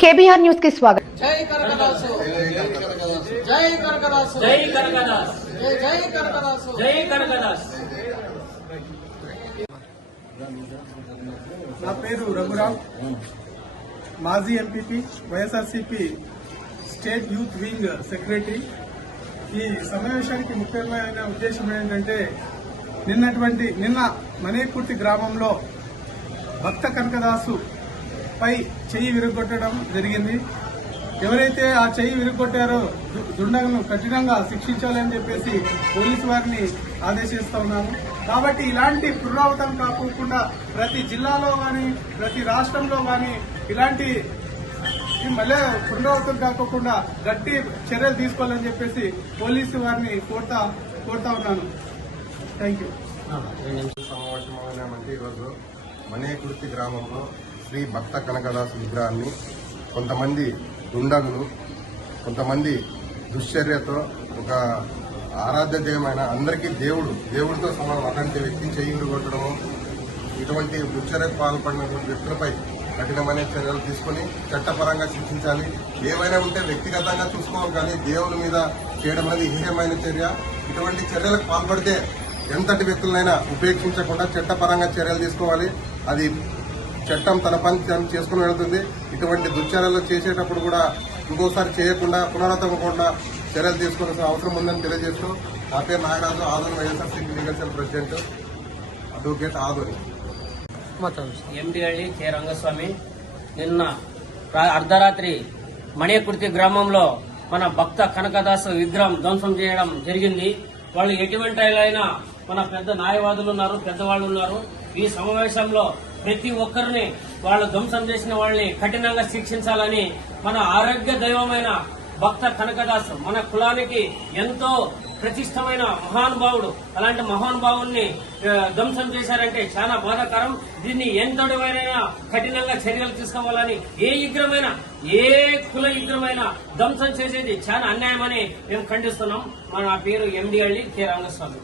KBR న్యూస్కి స్వాగతం. జై కనకదాసు. జై కనకదాసు. జై కనకదాస్. జై కనకదాసు. జై కనకదాస్. నా పేరు రఘురామ్. మాజీ MPP YSRCP state youth wing secretary. ఈ సమావేశానికి ముఖ్యమైన ఉద్దేశం ఏంటంటే నిన్నటువంటి నిన్న మనేకుర్తి గ్రామంలో భక్త కనకదాసు పై చెయ్యి విరగొట్టడం జరిగింది. ఎవరైతే ఆ చెయ్యి విరగొట్టారో దు- కఠినంగా శిక్షించాలని చెప్పేసి పోలీసు వారిని ఆదేశిస్తా ఉన్నాము కాబట్టి ఇలాంటి పునరావృతం కాకుండా ప్రతి జిల్లాలో కానీ ప్రతి రాష్ట్రంలో కానీ ఇలాంటి మళ్ళీ పునరావృతం కాకుండా గట్టి చర్యలు తీసుకోవాలని చెప్పేసి పోలీసు వారిని కోరుతా కోరుతా ఉన్నాను. థ్యాంక్ యూ సమావేశమైనామంటే ఈరోజు మనేకుర్తి గ్రామంలో శ్రీ భక్త కనకదాసు విగ్రహాన్ని కొంతమంది దుండగులు కొంతమంది దుశ్చర్యతో ఒక ఆరాధ్య దైవమైన అందరికీ దేవుడు దేవుడితో సమానం అటువంటి వ్యక్తి చెయ్యి కొట్టడము ఇటువంటి దుశ్చర్యకు పాల్పడినటువంటి వ్యక్తులపై కఠినమైన చర్యలు తీసుకుని చట్టపరంగా శిక్షించాలి. ఏమైనా ఉంటే వ్యక్తిగతంగా చూసుకోవాలి కానీ దేవుని మీద చేయడం అనేది హీనమైన చర్య. ఇటువంటి చర్యలకు పాల్పడితే ఎంతటి వ్యక్తులైనా ఉపేక్షించకుండా చట్టపరంగా చర్యలు తీసుకోవాలి. అది చట్టం తన పని చేసుకుని వెళ్తుంది. ఇటువంటి దుశ్చర్యలు చేసేటప్పుడు కూడా ఇంకోసారి చేయకుండా పునరావృతమకుండా చర్యలు తీసుకోవాల్సిన అవసరం ఉందని తెలియజేస్తూ నా పేరు Nagaraju Adoni YSRCP legal cell president advocate Adoni. Endihalli K. Rangaswamy నిన్న అర్ధరాత్రి మణికుర్తి గ్రామంలో మన భక్త కనకదాసు విగ్రహం ధ్వంసం చేయడం జరిగింది. వాళ్ళు ఎటువంటి అయినా మన పెద్ద న్యాయవాదులు ఉన్నారు పెద్దవాళ్ళు ఉన్నారు. ఈ సమావేశంలో ప్రతి ఒక్కరిని వాళ్ళు ధ్వంసం చేసిన వాళ్ళని కఠినంగా శిక్షించాలని మన ఆరోగ్య దైవమైన భక్త కనకదాసు మన కులానికి ఎంతో ప్రతిష్టమైన మహానుభావుడు. అలాంటి మహానుభావుల్ని ధ్వంసం చేశారంటే చాలా బాధాకరం. దీన్ని ఎంతటివైనా కఠినంగా చర్యలు తీసుకోవాలని ఏ యుగ్రమైన ఏ కుల యుగ్రమైన ధ్వంసం చేసేది చాలా అన్యాయమని మేము ఖండిస్తున్నాం. మన పేరు ఎండి హళ్ళి కె. రంగస్వామి